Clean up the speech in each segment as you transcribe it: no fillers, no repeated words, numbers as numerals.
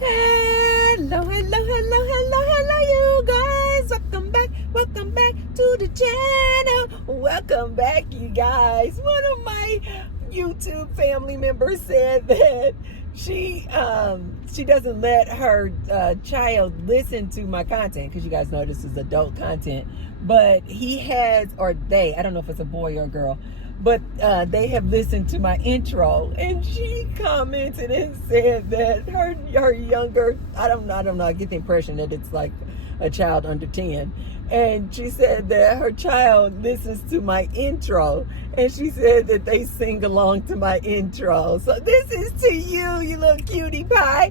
Hello, hello, hello, hello, hello, you guys. Welcome back to the channel. Welcome back, you guys. One of my YouTube family members said that she doesn't let her child listen to my content, because you guys know this is adult content. But he has, or they, I don't know if it's a boy or a girl, but they have listened to my intro, and she commented and said that her younger, I don't know, I get the impression that it's like a child under 10, and she said that her child listens to my intro, and she said that they sing along to my intro. So this is to you, you little cutie pie.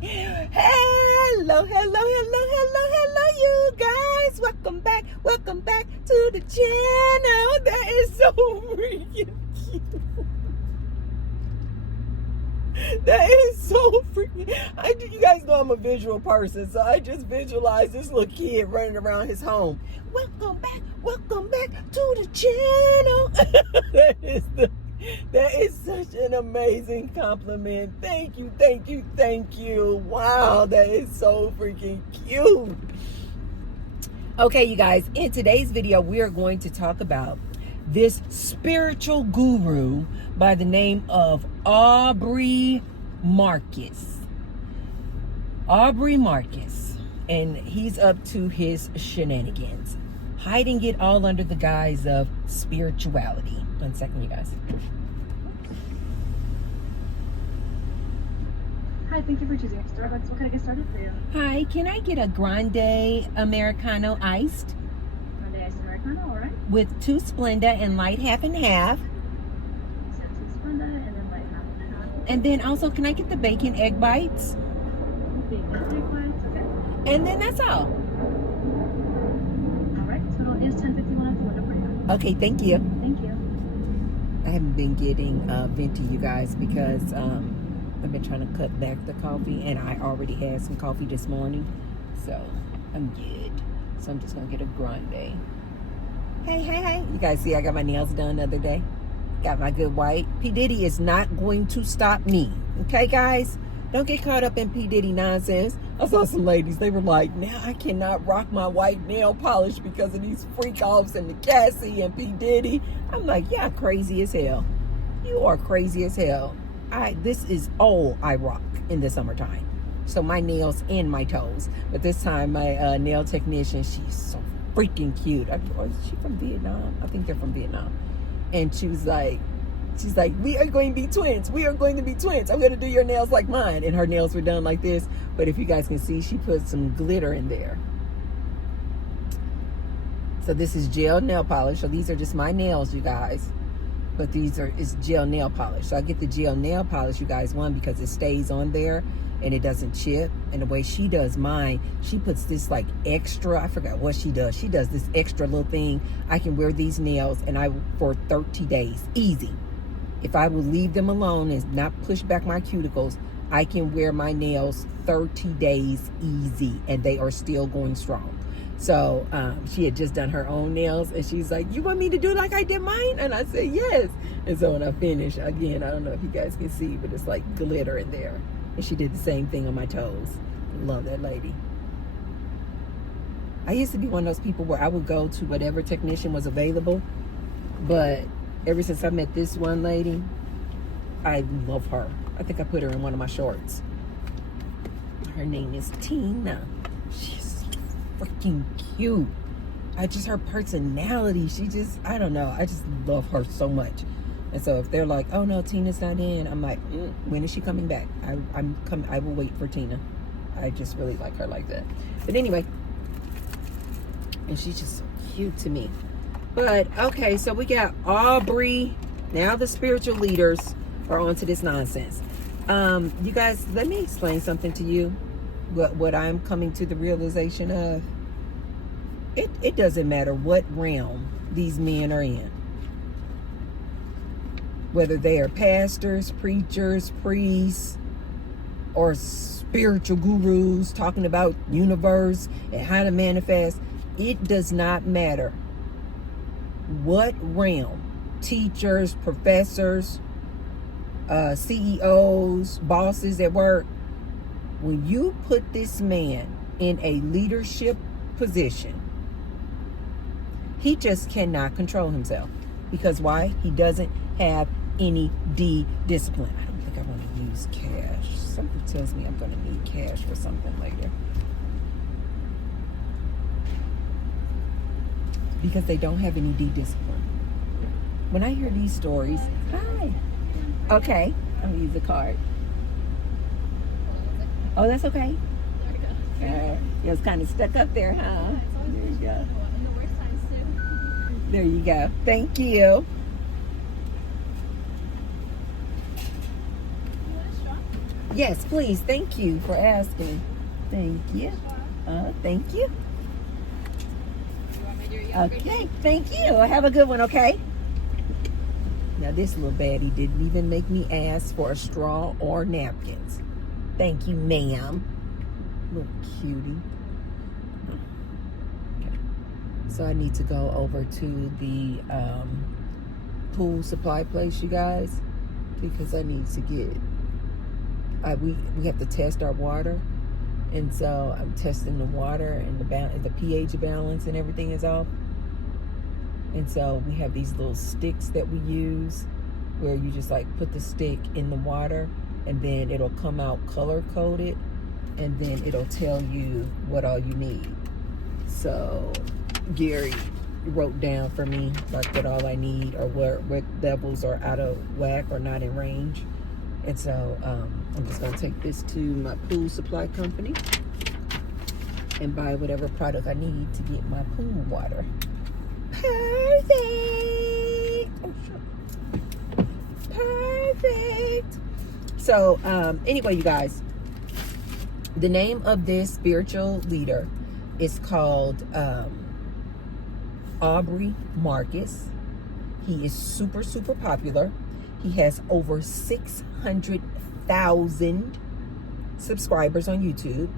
Hello, hello, hello, hello, hello, you guys. Welcome back to the channel. That is so freaking cute. That is so freaking. You guys know I'm a visual person, so I just visualize this little kid running around his home. Welcome back to the channel. That is such an amazing compliment. Thank you. Wow, that is so freaking cute. Okay, you guys, in today's video, we are going to talk about this spiritual guru by the name of Aubrey Marcus. Aubrey Marcus. And he's up to his shenanigans, hiding it all under the guise of spirituality. 1 second, you guys. Hi, thank you for choosing Starbucks. What can I get started for you? Hi, can I get a grande Americano iced? Grande iced Americano, all right. With 2 Splenda and light half and half. So 2 Splenda and then light half and half. And then also, can I get the bacon egg bites? Bacon egg bites, okay. And then that's all. All right, total is $10.51 at the window for you. Okay, thank you. Thank you. I haven't been getting venti, you guys, because I've been trying to cut back the coffee, and I already had some coffee this morning, so I'm good. So I'm just gonna get a grande. Hey. You guys see I got my nails done the other day? Got my good white. P. Diddy is not going to stop me. Okay, guys? Don't get caught up in P. Diddy nonsense. I saw some ladies, they were like, now I cannot rock my white nail polish because of these freak-offs and the Cassie and P. Diddy. I'm like, yeah, crazy as hell. You are crazy as hell. This is all I rock in the summertime. So my nails and my toes. But this time my nail technician, she's so freaking cute. Is she from Vietnam? I think they're from Vietnam. And she's like, we are going to be twins. We are going to be twins. I'm going to do your nails like mine. And her nails were done like this. But if you guys can see, she put some glitter in there. So this is gel nail polish. So these are just my nails, you guys. But it's gel nail polish. So I get the gel nail polish, you guys, one, because it stays on there and it doesn't chip. And the way she does mine, she puts this like extra, I forgot what she does. She does this extra little thing. I can wear these nails for 30 days, easy. If I will leave them alone and not push back my cuticles, I can wear my nails 30 days easy, and they are still going strong. So she had just done her own nails, and she's like, you want me to do like I did mine? And I said, yes. And so when I finish, again, I don't know if you guys can see, but it's like glitter in there. And she did the same thing on my toes. Love that lady. I used to be one of those people where I would go to whatever technician was available, but ever since I met this one lady, I love her. I think I put her in one of my shorts. Her name is Tina. She's freaking cute. Her personality, I don't know, I just love her so much. And so if they're like, oh no, Tina's not in, I'm like, when is she coming back? I will wait for Tina. I just really like her like that. But anyway, and she's just so cute to me. But okay, so we got Aubrey. Now the spiritual leaders are onto this nonsense. You guys, let me explain something to you. What I'm coming to the realization of. It doesn't matter what realm these men are in. Whether they are pastors, preachers, priests, or spiritual gurus talking about universe and how to manifest, it does not matter what realm. Teachers, professors, CEOs, bosses at work, when you put this man in a leadership position, he just cannot control himself. Because why? He doesn't have any discipline. I don't think I want to use cash. Something tells me I'm going to need cash for something later. Because they don't have any discipline. When I hear these stories, hi. Okay, I'm going to use the card. Oh, that's okay. It was kind of stuck up there, huh? There you go. There you go. Thank you. Yes, please. Thank you for asking. Thank you. Thank you. Okay. Thank you. Have a good one, okay? Now, this little baddie didn't even make me ask for a straw or napkins. Thank you, ma'am. Little cutie. Okay. So I need to go over to the pool supply place, you guys, because I need to get. We have to test our water, and so I'm testing the water and the pH balance and everything is off. And so we have these little sticks that we use, where you just like put the stick in the water, and then it'll come out color coded, and then it'll tell you what all you need. So Gary wrote down for me like what all I need, or what levels are out of whack or not in range. And so I'm just gonna take this to my pool supply company and buy whatever product I need to get my pool water. Perfect. Oh, sure. Perfect. So anyway, you guys, the name of this spiritual leader is called Aubrey Marcus. He is super, super popular. He has over 600,000 subscribers on YouTube.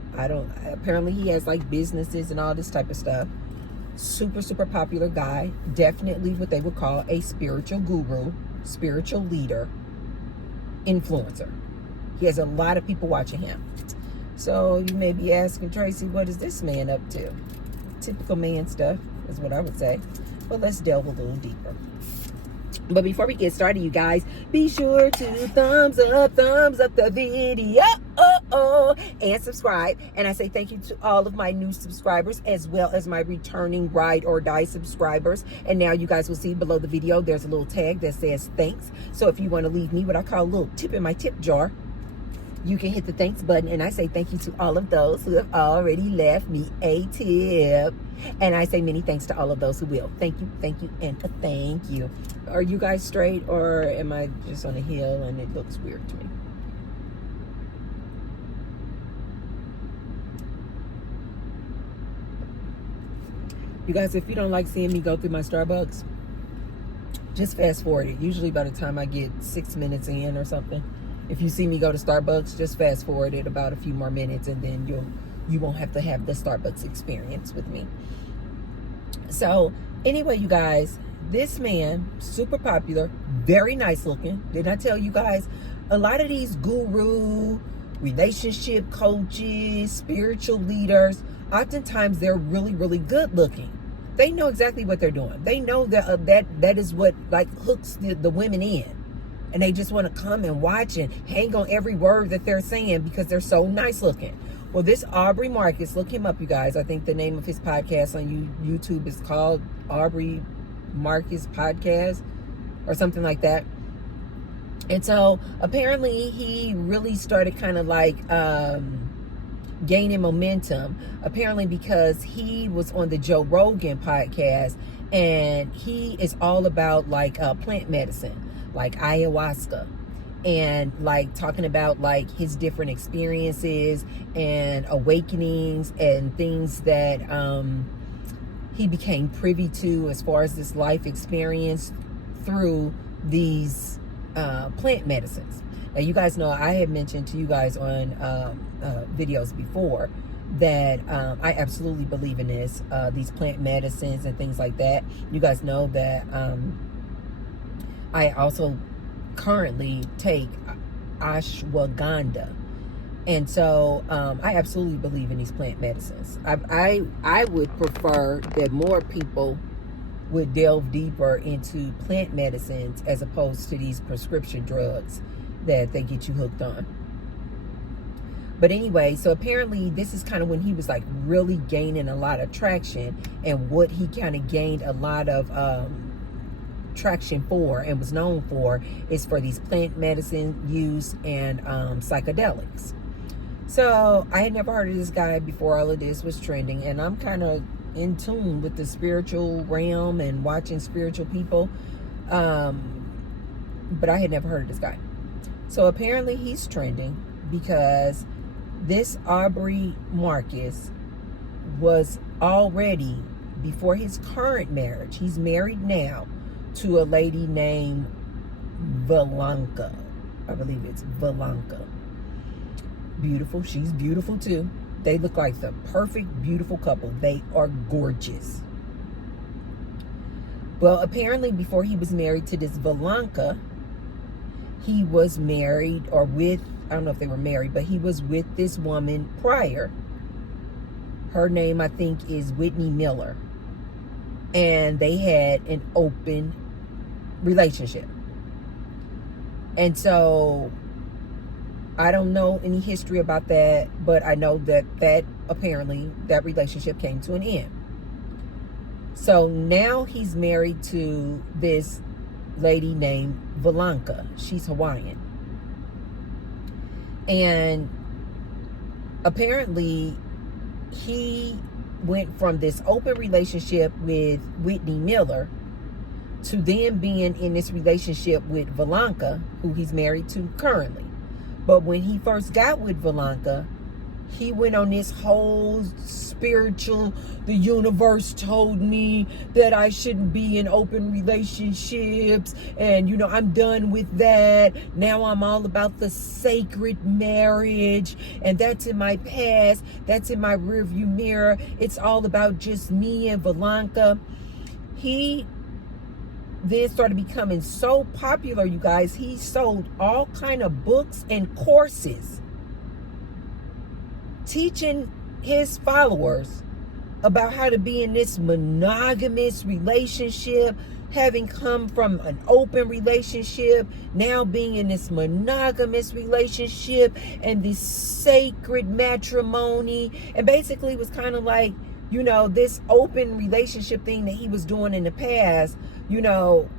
Apparently he has like businesses and all this type of stuff. Super, super popular guy. Definitely what they would call a spiritual guru, spiritual leader, influencer. He has a lot of people watching him. So you may be asking, Tracy, what is this man up to? Typical man stuff is what I would say. But let's delve a little deeper. But before we get started, you guys, be sure to thumbs up the video and subscribe. And I say thank you to all of my new subscribers, as well as my returning ride or die subscribers. And now you guys will see below the video, there's a little tag that says thanks. So if you want to leave me what I call a little tip in my tip jar, you can hit the thanks button. And I say thank you to all of those who have already left me a tip. And I say many thanks to all of those who will. Thank you, and a thank you. Are you guys straight, or am I just on a hill and it looks weird to me? You guys, if you don't like seeing me go through my Starbucks, just fast forward it. Usually by the time I get 6 minutes in or something, if you see me go to Starbucks, just fast forward it about a few more minutes, and then you won't have to have the Starbucks experience with me. So anyway, you guys, this man, super popular, very nice looking. Didn't I tell you guys? A lot of these guru, relationship coaches, spiritual leaders, oftentimes they're really, really good looking. They know exactly what they're doing. They know that that is what like hooks the women in. And they just want to come and watch and hang on every word that they're saying because they're so nice looking. Well, this Aubrey Marcus, look him up, you guys. I think the name of his podcast on YouTube is called Aubrey Marcus Podcast or something like that. And so apparently he really started kind of like gaining momentum, apparently because he was on the Joe Rogan podcast, and he is all about like plant medicine, like ayahuasca, and like talking about like his different experiences and awakenings and things that he became privy to as far as this life experience through these plant medicines. Now, you guys know I had mentioned to you guys on videos before that I absolutely believe in these plant medicines and things like that. You guys know that I also currently take ashwagandha. And so I absolutely believe in these plant medicines. I would prefer that more people would delve deeper into plant medicines as opposed to these prescription drugs that they get you hooked on. But anyway, so apparently this is kind of when he was like really gaining a lot of traction, and what he kind of gained a lot of traction for and was known for is for these plant medicine use and psychedelics. So I had never heard of this guy before all of this was trending, and I'm kind of in tune with the spiritual realm and watching spiritual people, but I had never heard of this guy. So apparently he's trending because this Aubrey Marcus was already, before his current marriage, he's married now to a lady named Valanka. I believe it's Valanka. Beautiful. She's beautiful too. They look like the perfect, beautiful couple. They are gorgeous. Well, apparently before he was married to this Valanka, he was married or with, I don't know if they were married, but he was with this woman prior. Her name, I think, is Whitney Miller. And they had an open relationship. And so I don't know any history about that, but I know that apparently that relationship came to an end. So now he's married to this lady named Valanka. She's Hawaiian. And apparently he went from this open relationship with Whitney Miller to then being in this relationship with Valanka, who he's married to currently. But when he first got with Valanka, he went on this whole spiritual, the universe told me that I shouldn't be in open relationships, and you know, I'm done with that. Now I'm all about the sacred marriage, and that's in my past, that's in my rearview mirror. It's all about just me and Valanka. He then started becoming so popular, you guys. He sold all kind of books and courses teaching his followers about how to be in this monogamous relationship, having come from an open relationship, now being in this monogamous relationship and this sacred matrimony. And basically it was kind of like, you know, this open relationship thing that he was doing in the past, you know,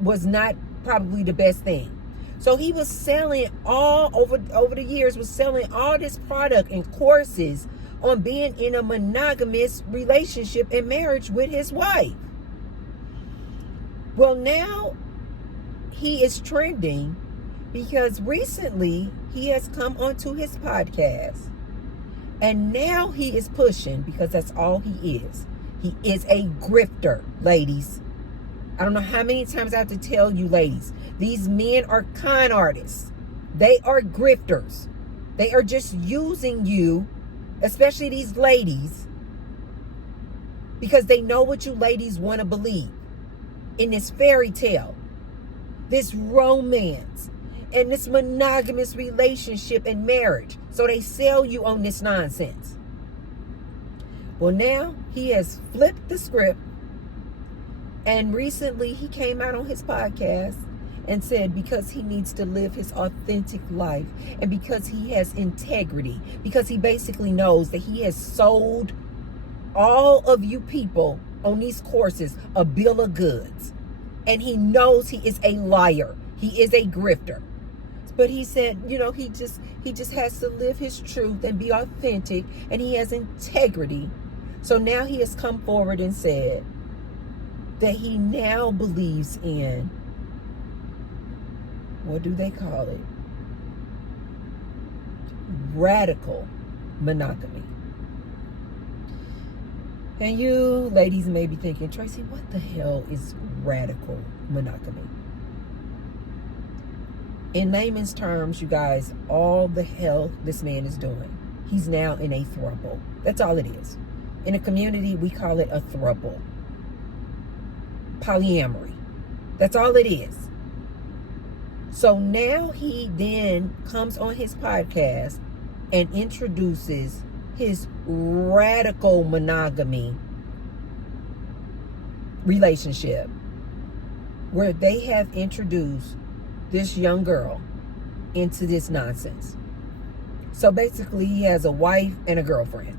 was not probably the best thing. So he was selling all over the years, was selling all this product and courses on being in a monogamous relationship and marriage with his wife. Well, now he is trending because recently he has come onto his podcast. And now he is pushing, because that's all he is. He is a grifter, ladies. I don't know how many times I have to tell you, ladies. These men are con artists. They are grifters. They are just using you, especially these ladies, because they know what you ladies want to believe in this fairy tale, this romance, and this monogamous relationship and marriage. So they sell you on this nonsense. Well, now he has flipped the script, and recently he came out on his podcast and said because he needs to live his authentic life, and because he has integrity, because he basically knows that he has sold all of you people on these courses a bill of goods, and he knows he is a liar, he is a grifter. But he said, you know, he just has to live his truth and be authentic, and he has integrity. So now he has come forward and said that he now believes in, what do they call it? Radical monogamy. And you ladies may be thinking, Tracy, what the hell is radical monogamy? In layman's terms, you guys, all the hell this man is doing, he's now in a thruple. That's all it is. In a community, we call it a thruple. Polyamory. That's all it is. So now he then comes on his podcast and introduces his radical monogamy relationship, where they have introduced this young girl into this nonsense. So basically, he has a wife and a girlfriend.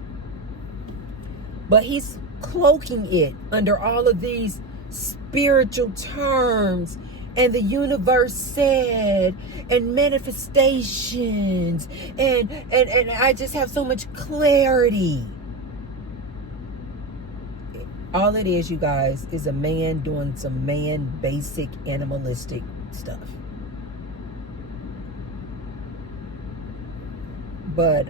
But he's cloaking it under all of these spiritual terms, and the universe said, and manifestations, and I just have so much clarity. All it is, you guys, is a man doing some basic animalistic stuff. But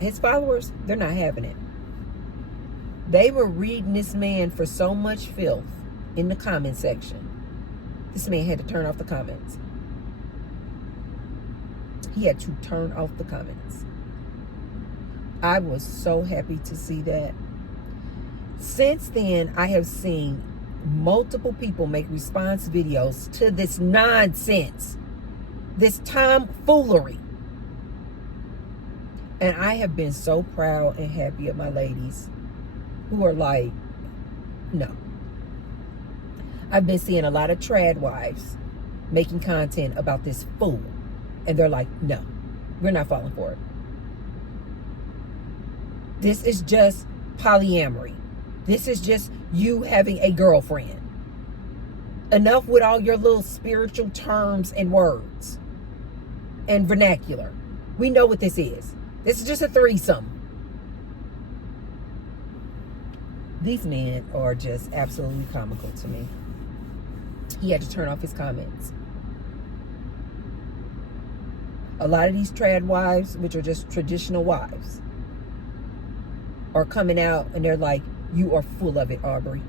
his followers, they're not having it. They were reading this man for so much filth in the comment section. This man had to turn off the comments. He had to turn off the comments. I was so happy to see that. Since then, I have seen multiple people make response videos to this nonsense, this tomfoolery. And I have been so proud and happy of my ladies who are like, no. I've been seeing a lot of trad wives making content about this fool. And they're like, no, we're not falling for it. This is just polyamory. This is just you having a girlfriend. Enough with all your little spiritual terms and words and vernacular. We know what this is. This is just a threesome. These men are just absolutely comical to me. He had to turn off his comments. A lot of these trad wives, which are just traditional wives, are coming out and they're like, you are full of it, Aubrey.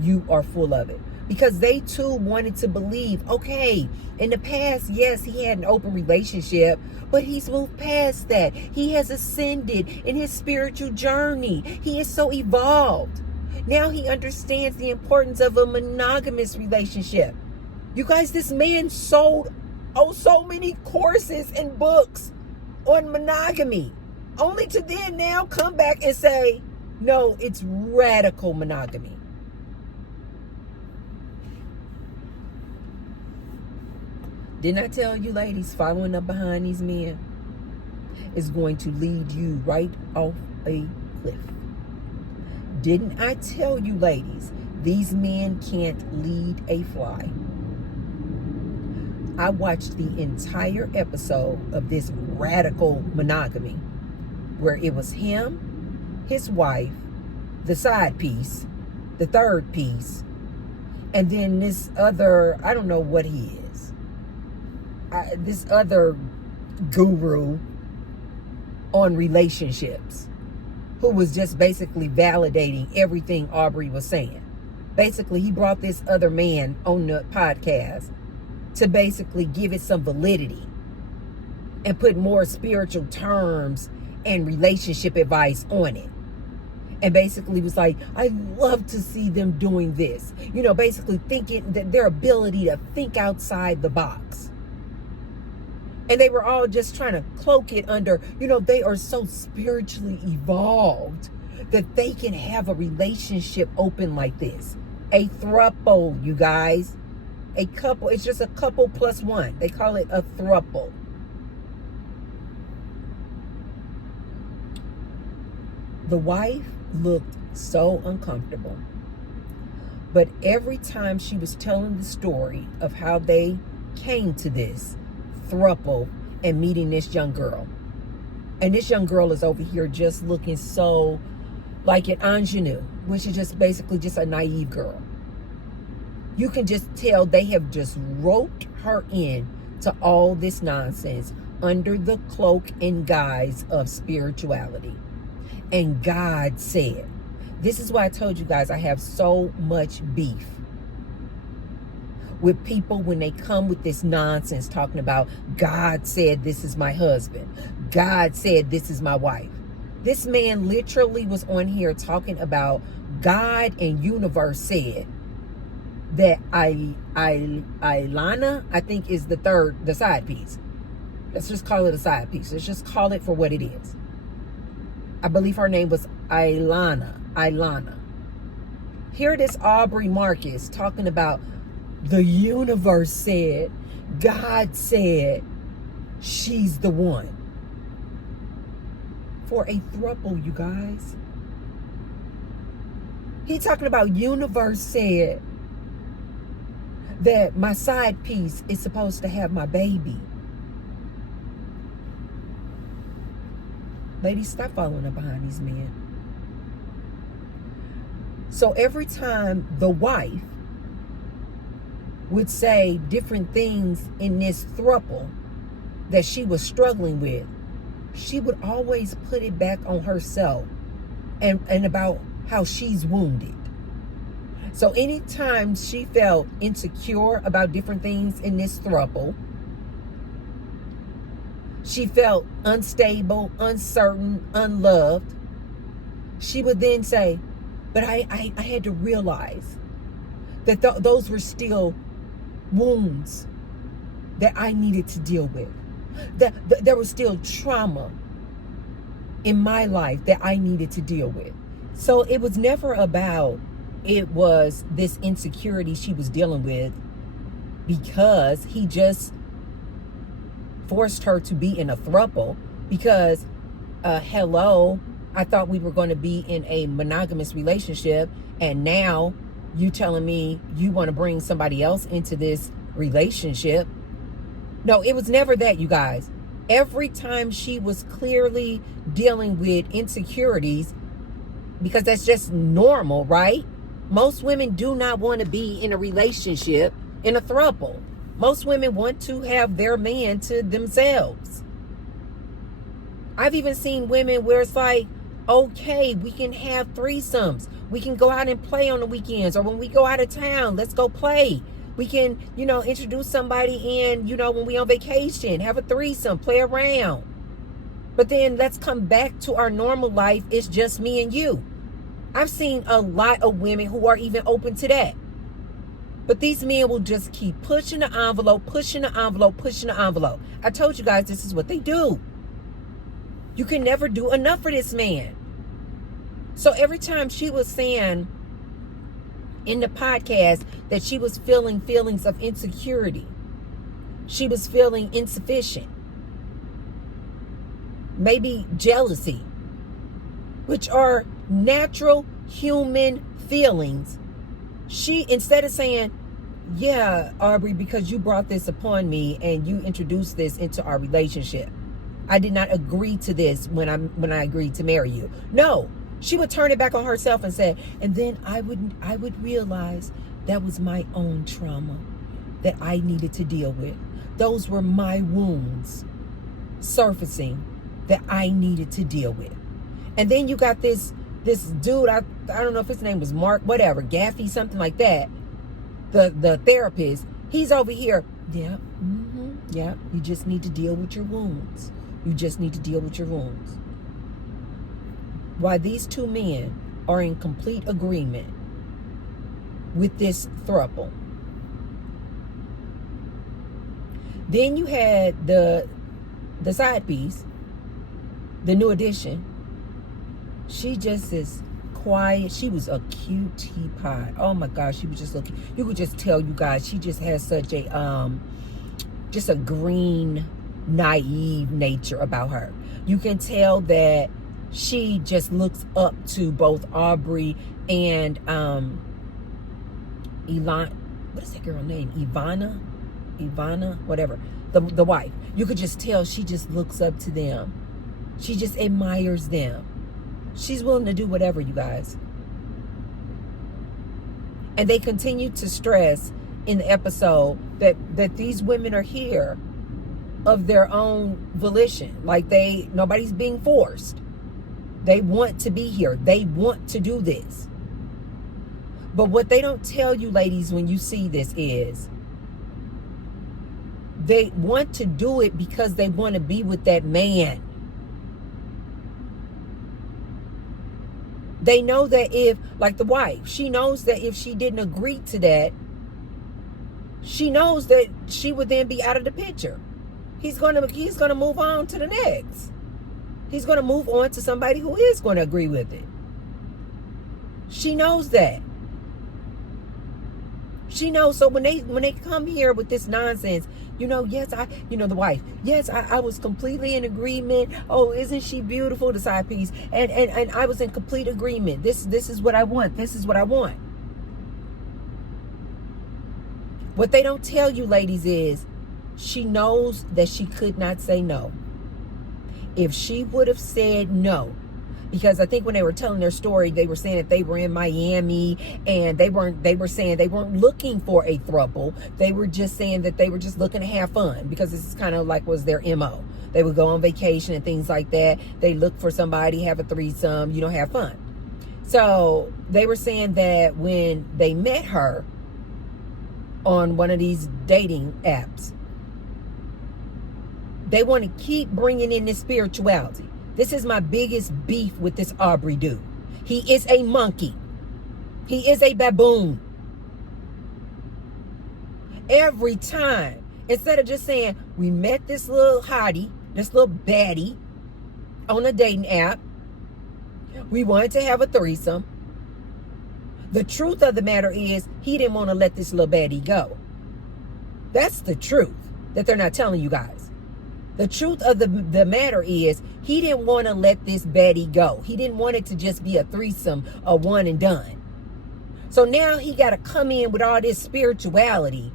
You are full of it. Because they too wanted to believe, okay, in the past, yes, he had an open relationship, but he's moved past that. He has ascended in his spiritual journey. He is so evolved. Now he understands the importance of a monogamous relationship. You guys, this man sold so many courses and books on monogamy, only to then now come back and say, no, it's radical monogamy. Didn't I tell you, ladies, following up behind these men is going to lead you right off a cliff? Didn't I tell you, ladies, these men can't lead a fly? I watched the entire episode of this radical monogamy, where it was him, his wife, the side piece, the third piece, and then this other, I don't know what he is. This other guru on relationships, who was just basically validating everything Aubrey was saying. Basically, he brought this other man on the podcast to basically give it some validity and put more spiritual terms and relationship advice on it. And basically was like, I love to see them doing this. You know, basically thinking that their ability to think outside the box. And they were all just trying to cloak it under, you know, they are so spiritually evolved that they can have a relationship open like this. A thruple, you guys. A couple, it's just a couple plus one. They call it a thruple. The wife looked so uncomfortable. But every time she was telling the story of how they came to this thruple and meeting this young girl. And this young girl is over here just looking so like an ingenue, which is just basically just a naive girl. You can just tell they have just roped her in to all this nonsense under the cloak and guise of spirituality. And God said, this is why I told you guys I have so much beef with people when they come with this nonsense talking about God said this is my husband. God said this is my wife. This man literally was on here talking about God and universe said that Ilana, I think, is the side piece. Let's just call it a side piece. Let's just call it for what it is. I believe her name was Ilana. Here it is, Aubrey Marcus talking about the universe said, God said, she's the one. For a thruple, you guys. He talking about universe said that my side piece is supposed to have my baby. Ladies, stop following up behind these men. So every time the wife would say different things in this thruple that she was struggling with, she would always put it back on herself and about how she's wounded. So anytime she felt insecure about different things in this thruple, she felt unstable, uncertain, unloved, she would then say, but I had to realize that those were still wounds that I needed to deal with. That there was still trauma in my life that I needed to deal with. So it was never about, it was this insecurity she was dealing with because he just forced her to be in a thruple because, hello, I thought we were going to be in a monogamous relationship, and now you telling me you want to bring somebody else into this relationship. No, it was never that, you guys. Every time she was clearly dealing with insecurities, because that's just normal, right? Most women do not want to be in a relationship in a throuple. Most women want to have their man to themselves. I've even seen women where it's like, okay, we can have threesomes. We can go out and play on the weekends, or when we go out of town, let's go play. We can, introduce somebody in, when we on vacation, have a threesome, play around. But then let's come back to our normal life. It's just me and you. I've seen a lot of women who are even open to that. But these men will just keep pushing the envelope, pushing the envelope, pushing the envelope. I told you guys this is what they do. You can never do enough for this man. So every time she was saying in the podcast that she was feeling feelings of insecurity, she was feeling insufficient, maybe jealousy, which are natural human feelings, she, instead of saying, yeah, Aubrey, because you brought this upon me and you introduced this into our relationship, I did not agree to this when I agreed to marry you. No, she would turn it back on herself and say, and then I would realize that was my own trauma that I needed to deal with. Those were my wounds surfacing that I needed to deal with. And then you got this dude, I don't know if his name was Mark, whatever, Gaffey, something like that, the therapist. He's over here, yeah, you just need to deal with your wounds. You just need to deal with your wounds. Why these two men are in complete agreement with this throuple. Then you had the side piece, the new addition. She just is quiet. She was a cutie pie. Oh my gosh, she was just looking. You could just tell, you guys, she just has such a just a green, naive nature about her. You can tell that she just looks up to both Aubrey and Elon. What is that girl name? Ivana, whatever. The wife. You could just tell she just looks up to them. She just admires them. She's willing to do whatever, you guys. And they continue to stress in the episode that these women are here of their own volition. Like nobody's being forced. They want to be here. They want to do this. But what they don't tell you, ladies, when you see this is they want to do it because they want to be with that man. They know that if, like the wife, she knows that if she didn't agree to that, she knows that she would then be out of the picture. he's gonna move on to the next. He's gonna move on to somebody who is gonna agree with it. She knows that. She knows. So when they come here with this nonsense, yes, the wife, yes, I was completely in agreement. Oh, isn't she beautiful? The side piece. And I was in complete agreement. This is what I want. This is what I want. What they don't tell you, ladies, is she knows that she could not say no. If she would have said no, because I think when they were telling their story, they were saying that they were in Miami and they were saying they weren't looking for a thruple. They were just saying that they were just looking to have fun, because this is kind of like was their MO. They would go on vacation and things like that. They look for somebody, have a threesome, have fun. So they were saying that when they met her on one of these dating apps, they want to keep bringing in this spirituality. This is my biggest beef with this Aubrey dude. He is a monkey. He is a baboon. Every time, instead of just saying, we met this little hottie, this little baddie on a dating app, we wanted to have a threesome. The truth of the matter is, he didn't want to let this little baddie go. That's the truth that they're not telling you guys. The truth of the matter is, he didn't want to let this baddie go. He didn't want it to just be a threesome, a one and done. So now he got to come in with all this spirituality.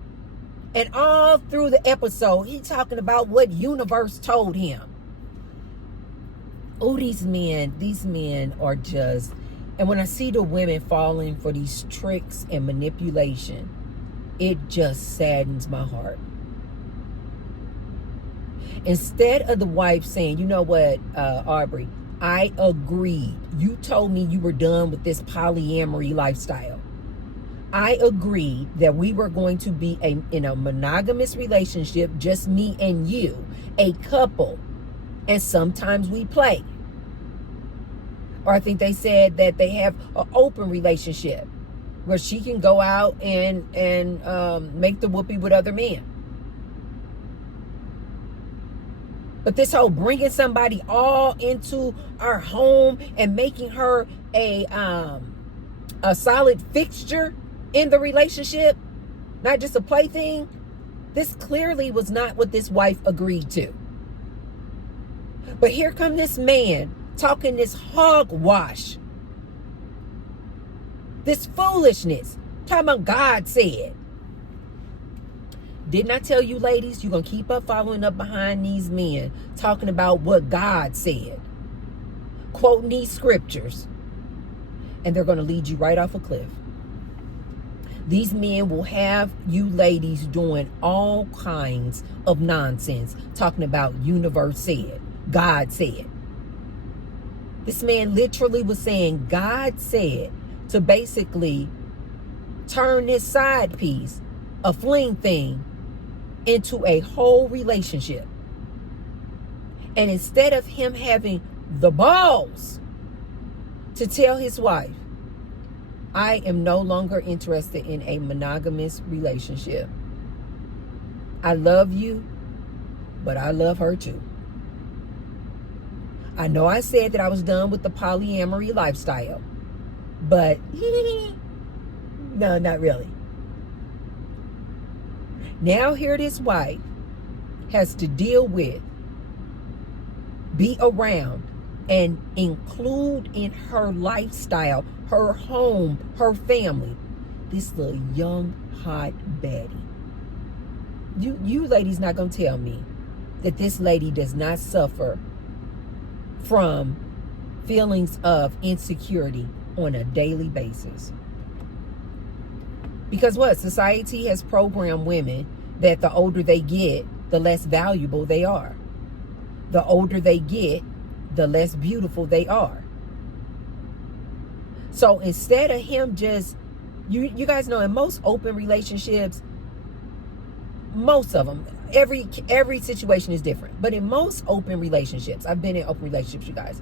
And all through the episode, he talking about what universe told him. Oh, these men are just... And when I see the women falling for these tricks and manipulation, it just saddens my heart. Instead of the wife saying, you know what, Aubrey, I agreed. You told me you were done with this polyamory lifestyle. I agreed that we were going to be in a monogamous relationship, just me and you, a couple. And sometimes we play. Or I think they said that they have an open relationship where she can go out and make the whoopee with other men. But this whole bringing somebody all into our home and making her a solid fixture in the relationship, not just a plaything, this clearly was not what this wife agreed to. But here come this man talking this hogwash, this foolishness, talking about God said. Didn't I tell you, ladies, you're going to keep up following up behind these men talking about what God said, quoting these scriptures, and they're going to lead you right off a cliff. These men will have you ladies doing all kinds of nonsense, talking about universe said, God said. This man literally was saying God said to basically turn this side piece, a fling thing, into a whole relationship. And instead of him having the balls to tell his wife, I am no longer interested in a monogamous relationship. I love you, but I love her too. I know I said that I was done with the polyamory lifestyle, but no, not really. Now here this wife has to deal with, be around, and include in her lifestyle, her home, her family, this little young, hot baddie. You ladies not going to tell me that this lady does not suffer from feelings of insecurity on a daily basis. Because what? Society has programmed women that the older they get, the less valuable they are. The older they get, the less beautiful they are. So instead of him just, you guys know, in most open relationships, most of them, every situation is different. But in most open relationships, I've been in open relationships, you guys.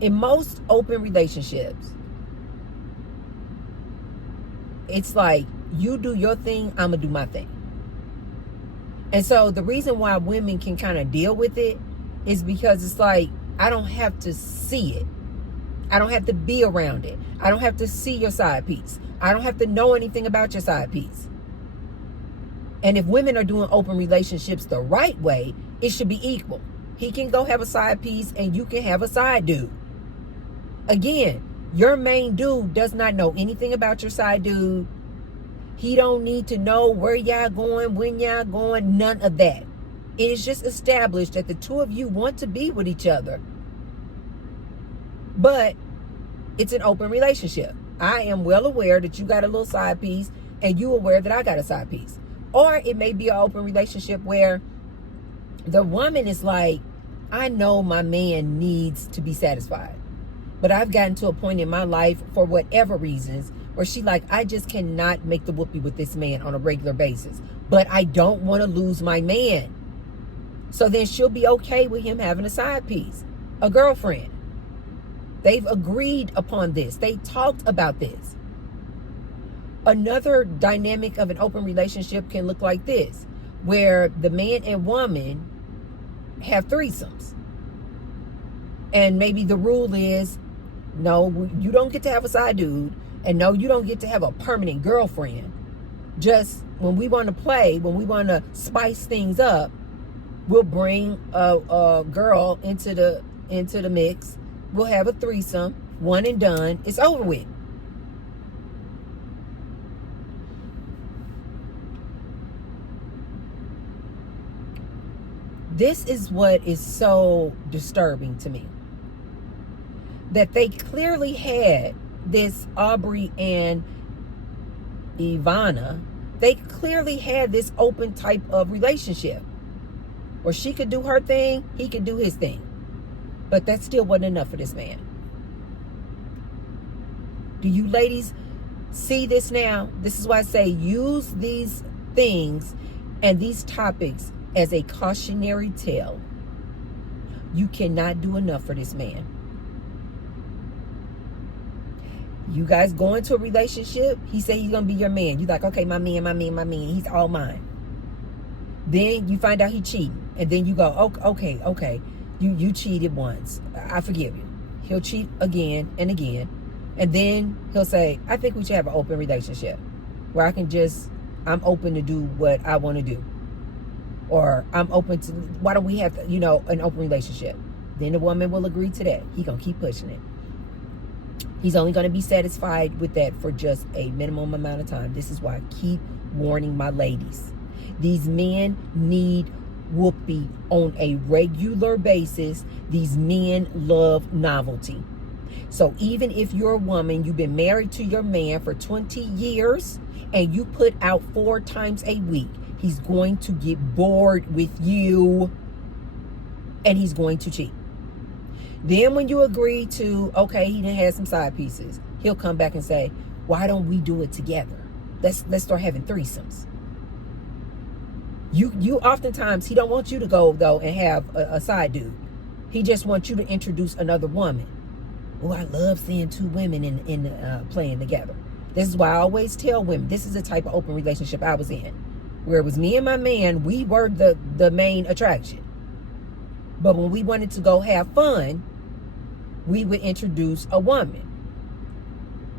In most open relationships, it's like, you do your thing, I'm going to do my thing. And so the reason why women can kind of deal with it is because it's like, I don't have to see it. I don't have to be around it. I don't have to see your side piece. I don't have to know anything about your side piece. And if women are doing open relationships the right way, it should be equal. He can go have a side piece and you can have a side dude. Again, your main dude does not know anything about your side dude. He don't need to know where y'all going, when y'all going, none of that. It is just established that the two of you want to be with each other. But it's an open relationship. I am well aware that you got a little side piece and you aware that I got a side piece. Or it may be an open relationship where the woman is like, I know my man needs to be satisfied. But I've gotten to a point in my life for whatever reasons where she like, I just cannot make the whoopee with this man on a regular basis. But I don't want to lose my man. So then she'll be okay with him having a side piece, a girlfriend. They've agreed upon this. They talked about this. Another dynamic of an open relationship can look like this, where the man and woman have threesomes. And maybe the rule is, no, you don't get to have a side dude. And no, you don't get to have a permanent girlfriend. Just when we want to play, when we want to spice things up, we'll bring a girl into the mix. We'll have a threesome, one and done. It's over with. This is what is so disturbing to me. That they clearly had this Aubrey and Ivana. They clearly had this open type of relationship where she could do her thing, he could do his thing. But that still wasn't enough for this man. Do you ladies see this now? This is why I say use these things and these topics as a cautionary tale. You cannot do enough for this man. You guys go into a relationship, he said he's going to be your man. You're like, okay, my man, he's all mine. Then you find out he cheating. And then you go, okay. You cheated once. I forgive you. He'll cheat again and again. And then he'll say, I think we should have an open relationship where I'm open to do what I want to do. Or I'm open to, why don't we have, an open relationship? Then the woman will agree to that. He's going to keep pushing it. He's only going to be satisfied with that for just a minimum amount of time. This is why I keep warning my ladies. These men need whoopee on a regular basis. These men love novelty. So even if you're a woman, you've been married to your man for 20 years and you put out 4 times a week, he's going to get bored with you and he's going to cheat. Then when you agree to, okay, he done had some side pieces, he'll come back and say, why don't we do it together? Let's start having threesomes. You oftentimes, he don't want you to go though and have a side dude. He just wants you to introduce another woman. Oh, I love seeing 2 women in playing together. This is why I always tell women, this is the type of open relationship I was in, where it was me and my man, we were the main attraction. But when we wanted to go have fun, we would introduce a woman.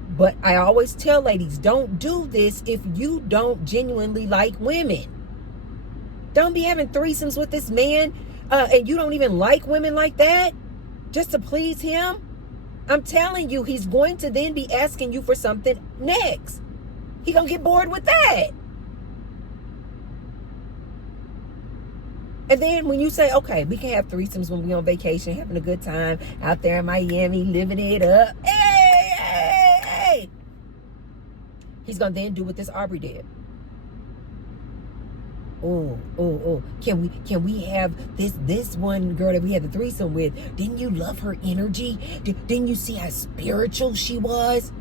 But I always tell ladies, don't do this if you don't genuinely like women. Don't be having threesomes with this man and you don't even like women like that just to please him. I'm telling you, he's going to then be asking you for something next. He's going to get bored with that. And then when you say, okay, we can have threesomes when we're on vacation, having a good time out there in Miami, living it up. Hey. He's going to then do what this Aubrey did. Oh. Can we have this one girl that we had the threesome with? Didn't you love her energy? Didn't you see how spiritual she was?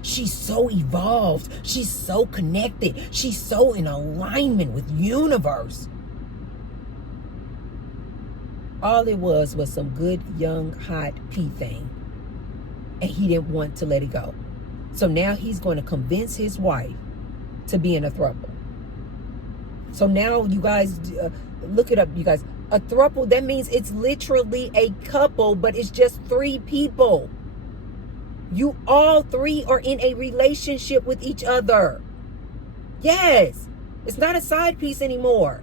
She's so evolved. She's so connected. She's so in alignment with universe. All it was some good, young, hot pea thing. And he didn't want to let it go. So now he's going to convince his wife to be in a thruple. So now you guys, look it up, you guys. A thruple, that means it's literally a couple, but it's just 3 people. You all 3 are in a relationship with each other. Yes. It's not a side piece anymore.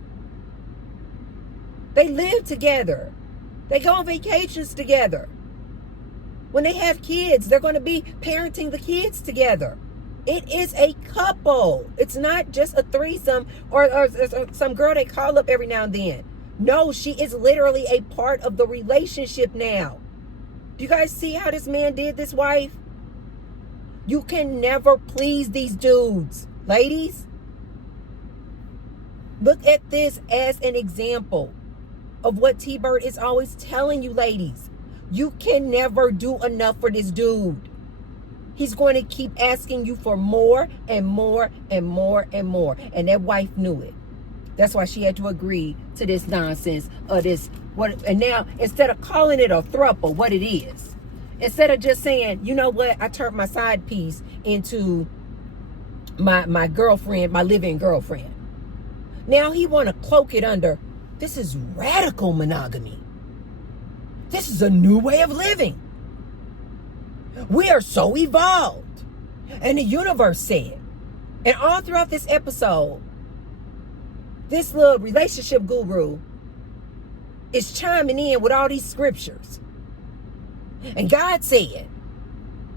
They live together. They go on vacations together. When they have kids, they're going to be parenting the kids together. It is a couple. It's not just a threesome or some girl they call up every now and then. No, she is literally a part of the relationship now. Do you guys see how this man did this wife? You can never please these dudes. Ladies, look at this as an example of what T-Bird is always telling you, ladies. You can never do enough for this dude. He's going to keep asking you for more and more and more and more. And that wife knew it. That's why she had to agree to this nonsense or this. And now, instead of calling it a thruple, what it is, instead of just saying, you know what, I turned my side piece into my girlfriend, my living girlfriend. Now he want to cloak it under, this is radical monogamy. This is a new way of living. We are so evolved. And the universe said. And all throughout this episode, this little relationship guru is chiming in with all these scriptures. And God said.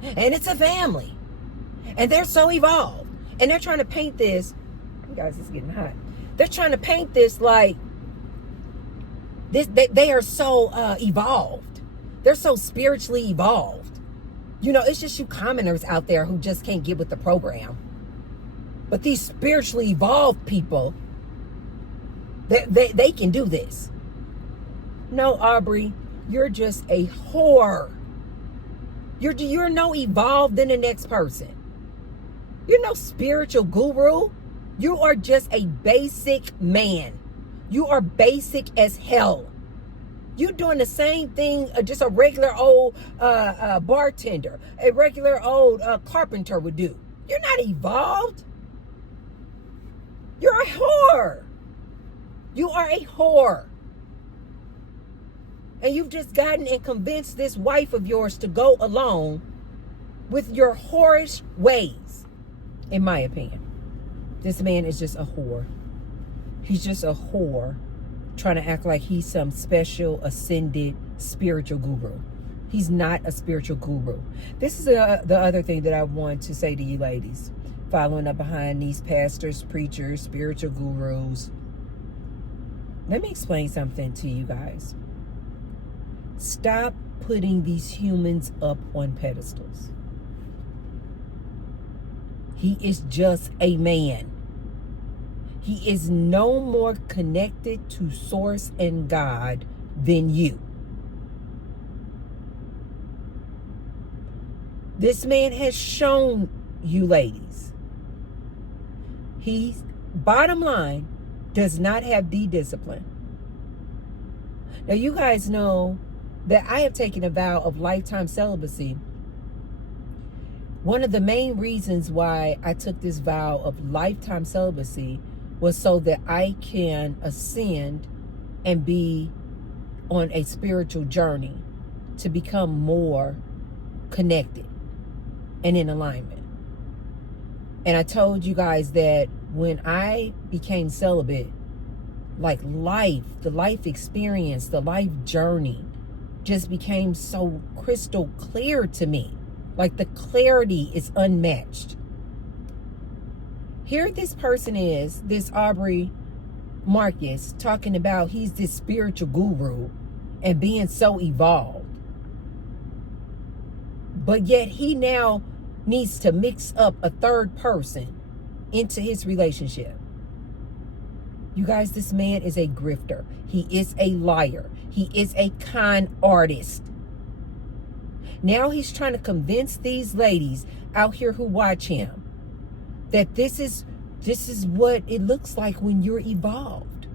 And it's a family. And they're so evolved. And they're trying to paint this. You guys, it's getting hot. They're trying to paint this like this. They are so evolved. They're so spiritually evolved. You know, it's just you commoners out there who just can't get with the program. But these spiritually evolved people, they can do this. No, Aubrey, you're just a whore. You're no evolved than the next person. You're no spiritual guru. You are just a basic man. You are basic as hell. You're doing the same thing just a regular old bartender, a regular old carpenter would do. You're not evolved. You're a whore. You are a whore. And you've just gotten and convinced this wife of yours to go along with your whorish ways, in my opinion. This man is just a whore. He's just a whore trying to act like he's some special ascended spiritual guru. He's not a spiritual guru. This is the other thing that I want to say to you ladies, following up behind these pastors, preachers, spiritual gurus. Let me explain something to you guys. Stop putting these humans up on pedestals. He is just a man. He is no more connected to Source and God than you. This man has shown you ladies. He, bottom line, does not have the discipline. Now you guys know that I have taken a vow of lifetime celibacy. One of the main reasons why I took this vow of lifetime celibacy was so that I can ascend and be on a spiritual journey to become more connected and in alignment. And I told you guys that when I became celibate, like the life experience, the life journey just became so crystal clear to me. Like the clarity is unmatched. Here this person is, this Aubrey Marcus, talking about he's this spiritual guru and being so evolved. But yet he now needs to mix up a third person into his relationship. You guys, this man is a grifter. He is a liar. He is a con artist. Now he's trying to convince these ladies out here who watch him that this is what it looks like when you're evolved,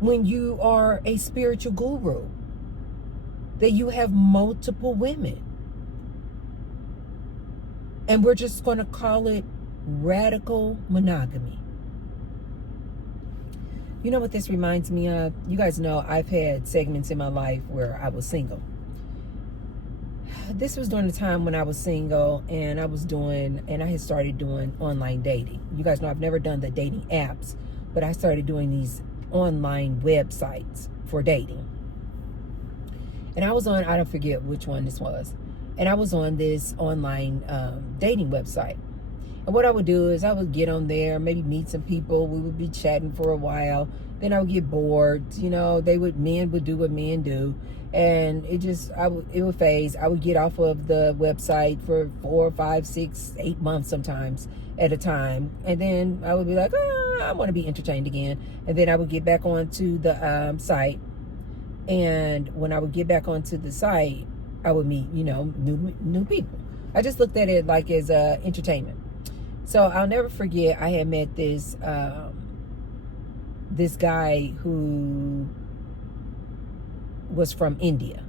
when you are a spiritual guru, that you have multiple women. And we're just going to call it radical monogamy. You know what this reminds me of? You guys know I've had segments in my life where I was single. This was during the time when I was single, and I had started doing online dating. You guys know I've never done the dating apps, but I started doing these online websites for dating. And I was on, I don't forget which one this was, and I was on this online dating website. And what I would do is I would get on there, maybe meet some people. We would be chatting for a while. Then I would get bored. You know, men would do what men do. And it would phase. I would get off of the website for 4, 5, 6, 8 months sometimes at a time. And then I would be like, I want to be entertained again. And then I would get back onto the site. And when I would get back onto the site, I would meet, new people. I just looked at it like as entertainment. So I'll never forget, I had met this guy who was from India.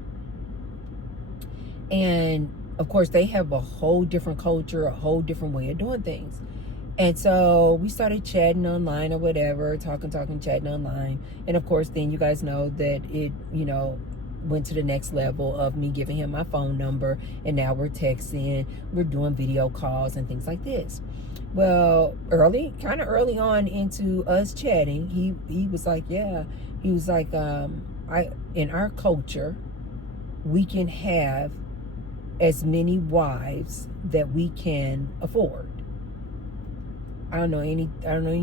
And of course they have a whole different culture, a whole different way of doing things. And so we started chatting online or whatever, talking, chatting online. And of course then you guys know that it, went to the next level of me giving him my phone number, and now we're texting, we're doing video calls and things like this. Well, kind of early on into us chatting, he was like, in our culture, we can have as many wives that we can afford. I don't know any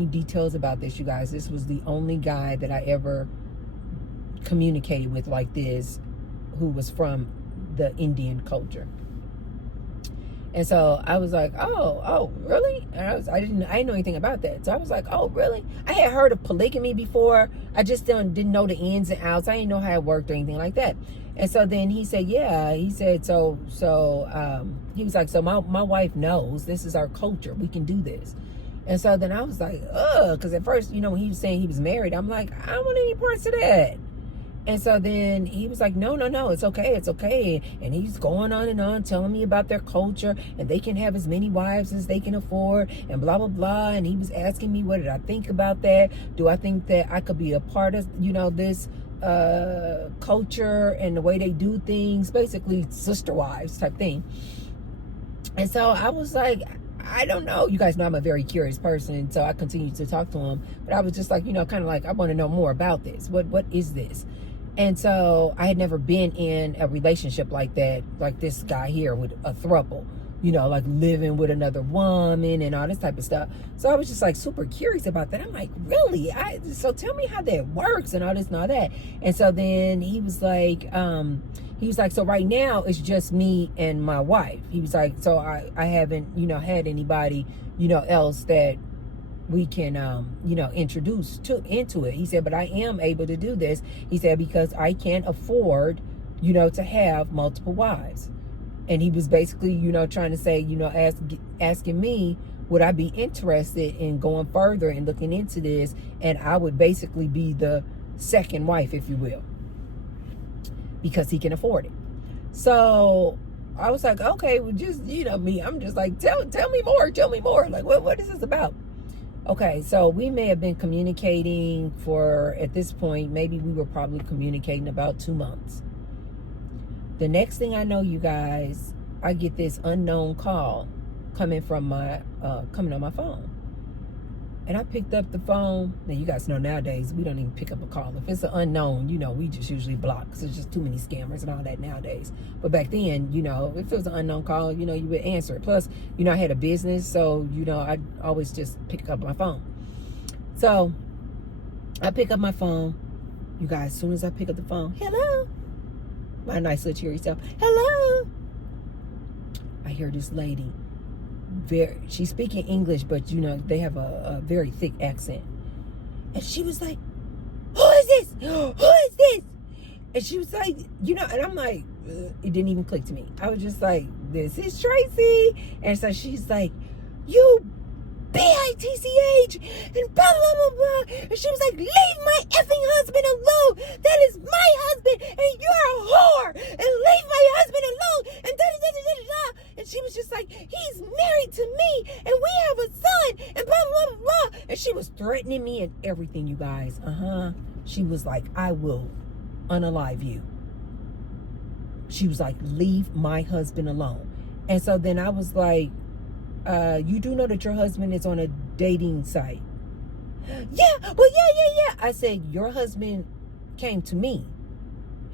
details about this, you guys. This was the only guy that I ever communicated with like this who was from the Indian culture. And so I was like, oh, really? And I didn't know anything about that. So I was like, oh, really? I had heard of polygamy before. I just didn't know the ins and outs. I didn't know how it worked or anything like that. And so then he said, yeah. He said, so he was like, so my wife knows this is our culture. We can do this. And so then I was like, because at first, when he was saying he was married, I'm like, I don't want any parts of that. And so then he was like, no, it's okay. And he's going on and on, telling me about their culture, and they can have as many wives as they can afford, and blah, blah, blah. And he was asking me, what did I think about that? Do I think that I could be a part of, this culture and the way they do things, basically sister wives type thing. And so I was like, I don't know. You guys know I'm a very curious person, so I continued to talk to him. But I was just like, kind of like, I want to know more about this. What is this? And so I had never been in a relationship like that, like this guy here with a thruple, like living with another woman and all this type of stuff. So I was just like super curious about that. I'm like, really? So tell me how that works and all this and all that. And so then he was like, so right now it's just me and my wife. He was like, so I haven't, had anybody, else that we can, introduce into it. He said, but I am able to do this. He said, because I can't afford, to have multiple wives. And he was basically, trying to say, asking me, would I be interested in going further and looking into this? And I would basically be the second wife, if you will, because he can afford it. So I was like, okay, well, just, me, I'm just like, tell me more. Like, what is this about? Okay, so we may have been communicating for, at this point, maybe we were probably communicating about 2 months. The next thing I know, you guys, I get this unknown call coming on my phone. And I picked up the phone. Now, you guys know nowadays, we don't even pick up a call. If it's an unknown, we just usually block, because there's just too many scammers and all that nowadays. But back then, if it was an unknown call, you would answer it. Plus, I had a business, so, I'd always just pick up my phone. So, I pick up my phone. You guys, as soon as I pick up the phone, hello. My nice little cheery self, hello. I hear this lady. She's speaking English, but they have a very thick accent. And she was like, who is this? Who is this? And she was like, and I'm like, it didn't even click to me. I was just like, this is Tracy. And so she's like, you bitch, and blah, blah, blah, blah. And she was like, leave my effing husband alone. That is my husband, and you're a whore. And leave my husband alone. And da-da-da-da-da-da. And she was just like, he's married to me, and we have a son, and blah, blah, blah, blah. And she was threatening me and everything, you guys. She was like, I will unalive you. She was like, leave my husband alone. And so then I was like, you do know that your husband is on a dating site? Yeah, well, yeah. I said, your husband came to me.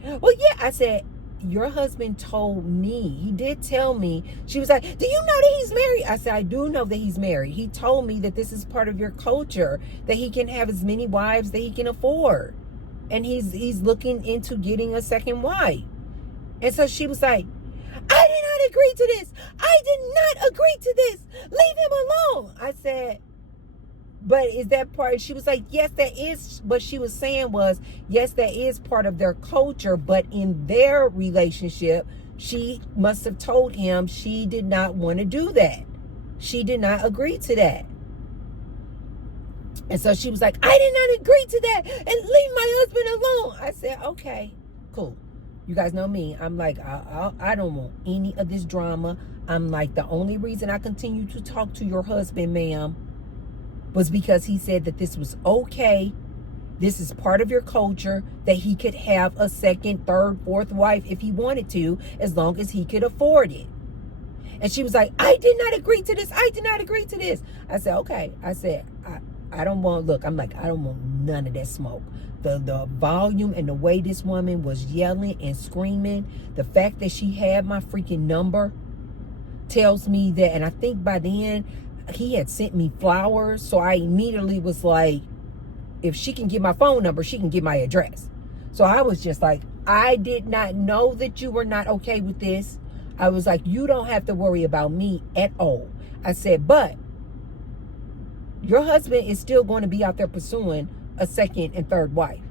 Well, yeah, I said, your husband told me. He did tell me. She was like, do you know that he's married? I said, I do know that he's married. He told me that this is part of your culture, that he can have as many wives that he can afford. And he's looking into getting a second wife. And so she was like, I did not agree to this. I did not agree to this. Leave him alone. I said, but is that part? She was like, yes, that is. What she was saying was, yes, that is part of their culture. But in their relationship, she must have told him she did not want to do that. She did not agree to that. And so she was like, I did not agree to that. And leave my husband alone. I said, okay, cool. You guys know me. I'm like, I don't want any of this drama. I'm like, the only reason I continue to talk to your husband, ma'am, was because he said that this was okay. This is part of your culture, that he could have a second, third, fourth wife if he wanted to, as long as he could afford it. And she was like, I did not agree to this. I did not agree to this. I said, okay. I said, I don't want, look, I'm like, I don't want none of that smoke. The volume and the way this woman was yelling and screaming, the fact that she had my freaking number tells me that, and I think by then he had sent me flowers. So I immediately was like, if she can get my phone number, she can get my address. So I was just like, I did not know that you were not okay with this. I was like, you don't have to worry about me at all. I said, but your husband is still going to be out there pursuing a second and third wife.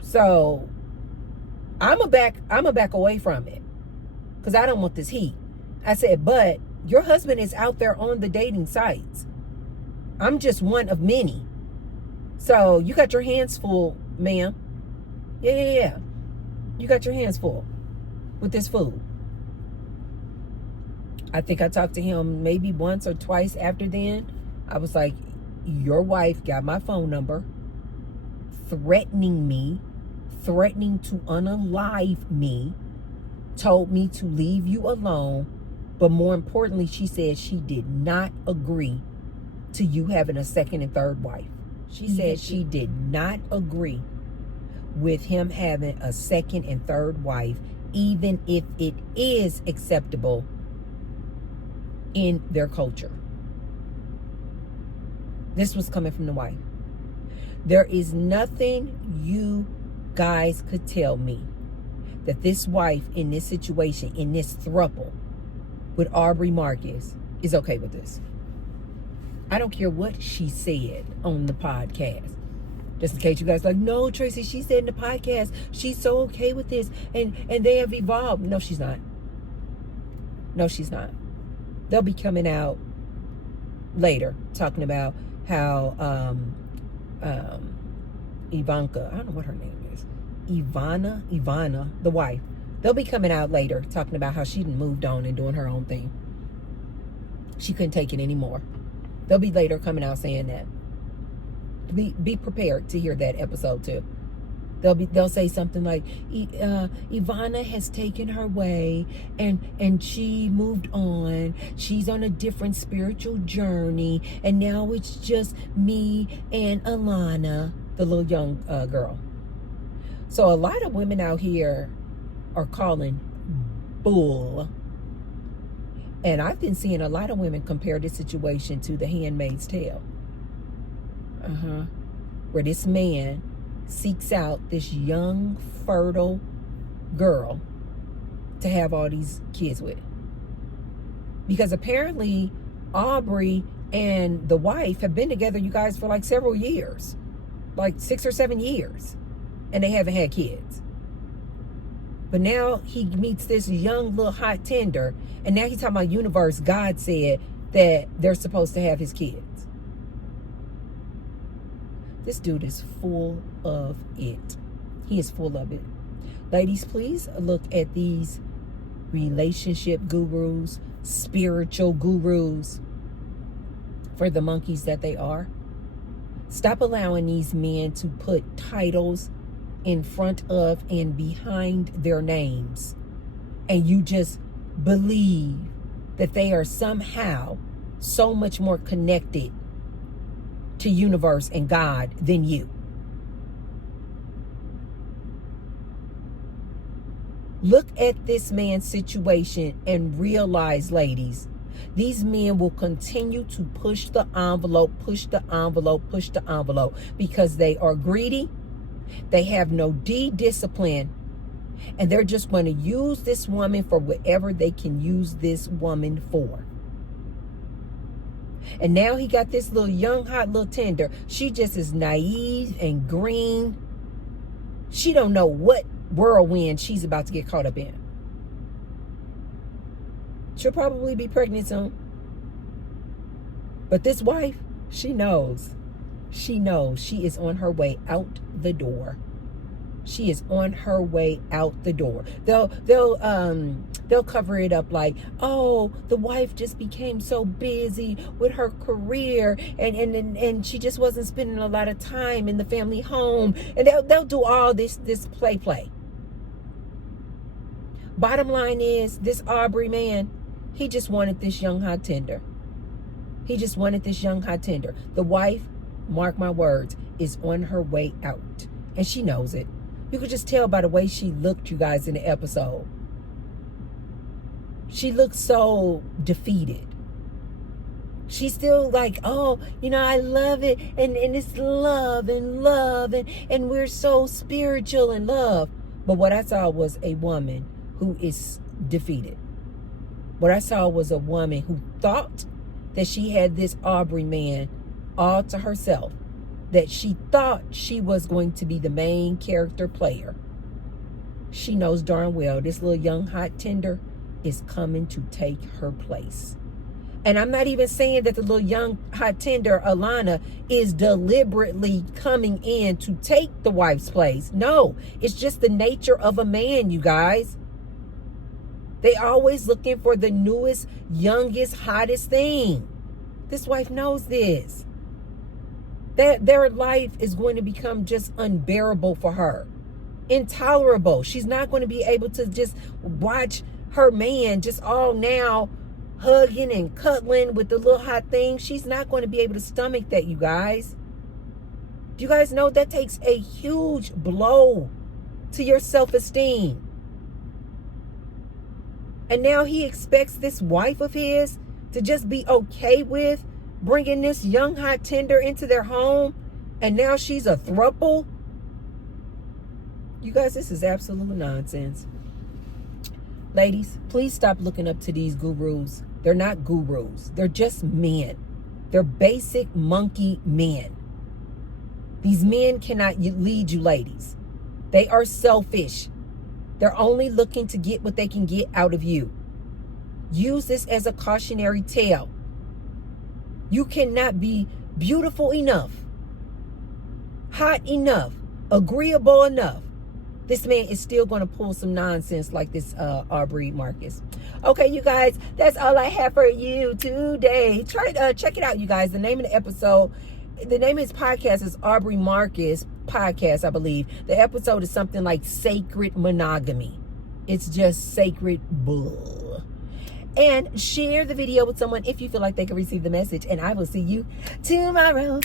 So I'm a back away from it, because I don't want this heat. I said, but your husband is out there on the dating sites. I'm just one of many. So you got your hands full, ma'am. Yeah. You got your hands full with this fool. I think I talked to him maybe once or twice after then. I was like, your wife got my phone number, threatening me, threatening to unalive me, told me to leave you alone. But more importantly, she said she did not agree to you having a second and third wife. She said she did not agree with him having a second and third wife, even if it is acceptable in their culture. This was coming from the wife. There is nothing you guys could tell me that this wife in this situation, in this thruple with Aubrey Marcus, is okay with this. I don't care what she said on the podcast. Just in case you guys are like, no, Tracy, she said in the podcast, she's so okay with this, and they have evolved. No, she's not. No, she's not. They'll be coming out later talking about how Ivanka, I don't know what her name is, Ivana, the wife. They'll be coming out later talking about how she moved on and doing her own thing. She couldn't take it anymore. They'll be later coming out saying that. Be prepared to hear that episode too. They'll say something like, Ivana has taken her way and she moved on. She's on a different spiritual journey, and now it's just me and Alana, the little young girl. So a lot of women out here are calling bull. And I've been seeing a lot of women compare this situation to The Handmaid's Tale. Where this man seeks out this young, fertile girl to have all these kids with. Because apparently Aubrey and the wife have been together, you guys, for like several years. Like 6 or 7 years. And they haven't had kids. But now he meets this young little hot tender, and now he's talking about universe. God said that they're supposed to have his kids. This dude is full of it. He is full of it. Ladies, please look at these relationship gurus, spiritual gurus. for the monkeys that they are. Stop allowing these men to put titles in front of and behind their names. And you just believe that they are somehow so much more connected to universe and God than you. Look at this man's situation and realize, ladies, these men will continue to push the envelope, push the envelope, push the envelope because they are greedy. They have no discipline, and they're just going to use this woman for whatever they can use this woman for. And now he got this little young, hot little tender. She just is naive and green. She don't know what whirlwind she's about to get caught up in. She'll probably be pregnant soon. But this wife, she knows. She knows she is on her way out the door. She is on her way out the door. They'll cover it up like, oh, the wife just became so busy with her career and she just wasn't spending a lot of time in the family home. And they'll do all this play. Bottom line is, this Aubrey man, he just wanted this young hot tender. He just wanted this young hot tender. The wife, mark my words, is on her way out. And she knows it. You could just tell by the way she looked, you guys, in the episode. She looked so defeated. She's still like, oh, I love it. And it's love and we're so spiritual in love. But what I saw was a woman who is defeated. What I saw was a woman who thought that she had this Aubrey man all to herself, that she thought she was going to be the main character player. She knows darn well this little young hot tender is coming to take her place. And I'm not even saying that the little young hot tender, Alana, is deliberately coming in to take the wife's place. No, it's just the nature of a man, you guys. They always looking for the newest, youngest, hottest thing. This wife knows this. That their life is going to become just unbearable for her. Intolerable. She's not going to be able to just watch her man just all now hugging and cuddling with the little hot thing. She's not going to be able to stomach that, you guys. Do you guys know that takes a huge blow to your self-esteem? And now he expects this wife of his to just be okay with bringing this young hot tender into their home, and now she's a thruple. You guys, this is absolute nonsense. Ladies, please stop looking up to these gurus. They're not gurus. They're just men. They're basic monkey men. These men cannot lead you, ladies. They are selfish. They're only looking to get what they can get out of you. Use this as a cautionary tale. You cannot be beautiful enough, hot enough, agreeable enough. This man is still going to pull some nonsense like this Aubrey Marcus. Okay, you guys, that's all I have for you today. Try to check it out, you guys. The name of the episode, the name of his podcast is Aubrey Marcus Podcast, I believe. The episode is something like Sacred Monogamy. It's just sacred bull. And share the video with someone if you feel like they can receive the message. And I will see you tomorrow.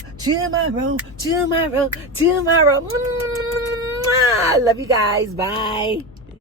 I love you guys. Bye.